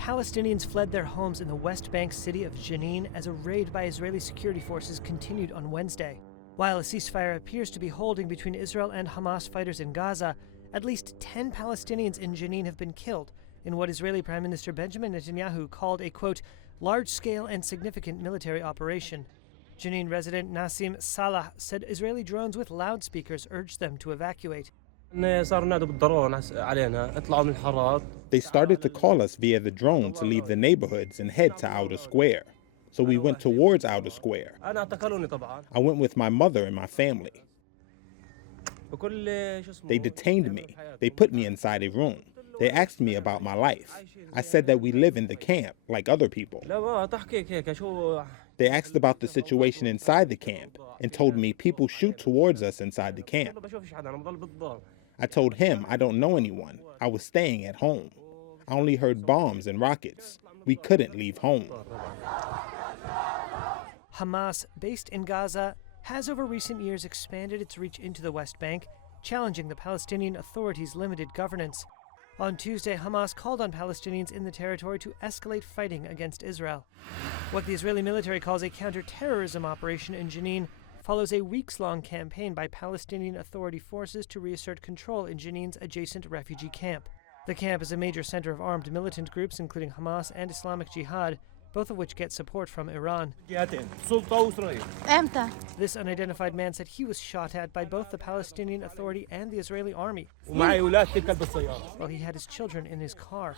Palestinians fled their homes in the West Bank city of Jenin as a raid by Israeli security forces continued on Wednesday. While a ceasefire appears to be holding between Israel and Hamas fighters in Gaza, at least 10 Palestinians in Jenin have been killed in what Israeli Prime Minister Benjamin Netanyahu called a, quote, large-scale and significant military operation. Jenin resident Nassim Salah said Israeli drones with loudspeakers urged them to evacuate. They started to call us via the drone to leave the neighborhoods and head to Outer Square. So we went towards Outer Square. I went with my mother and my family. They detained me. They put me inside a room. They asked me about my life. I said that we live in the camp, like other people. They asked about the situation inside the camp and told me people shoot towards us inside the camp. I told him I don't know anyone. I was staying at home. I only heard bombs and rockets. We couldn't leave home. Hamas, based in Gaza, has over recent years expanded its reach into the West Bank, challenging the Palestinian Authority's limited governance. On Tuesday, Hamas called on Palestinians in the territory to escalate fighting against Israel. What the Israeli military calls a counter-terrorism operation in Jenin follows a weeks-long campaign by Palestinian Authority forces to reassert control in Jenin's adjacent refugee camp. The camp is a major center of armed militant groups, including Hamas and Islamic Jihad, both of which get support from Iran. This unidentified man said he was shot at by both the Palestinian Authority and the Israeli army while he had his children in his car.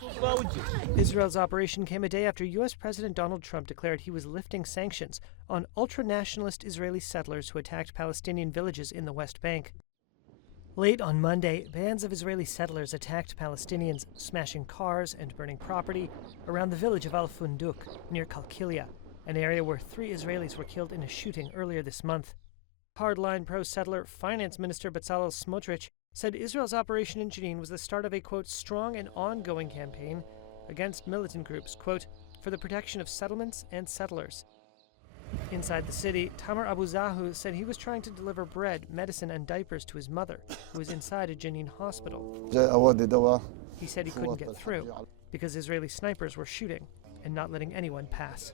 Israel's operation came a day after U.S. President Donald Trump declared he was lifting sanctions on ultra-nationalist Israeli settlers who attacked Palestinian villages in the West Bank. Late on Monday, bands of Israeli settlers attacked Palestinians, smashing cars and burning property around the village of Al-Funduk, near Kalkilia, an area where 3 Israelis were killed in a shooting earlier this month. Hardline pro-settler Finance Minister Bezalel Smotrich said Israel's operation in Jenin was the start of a, quote, strong and ongoing campaign against militant groups, quote, for the protection of settlements and settlers. Inside the city, Tamar Abu Zahu said he was trying to deliver bread, medicine, and diapers to his mother, who was inside a Jenin hospital. He said he couldn't get through because Israeli snipers were shooting and not letting anyone pass.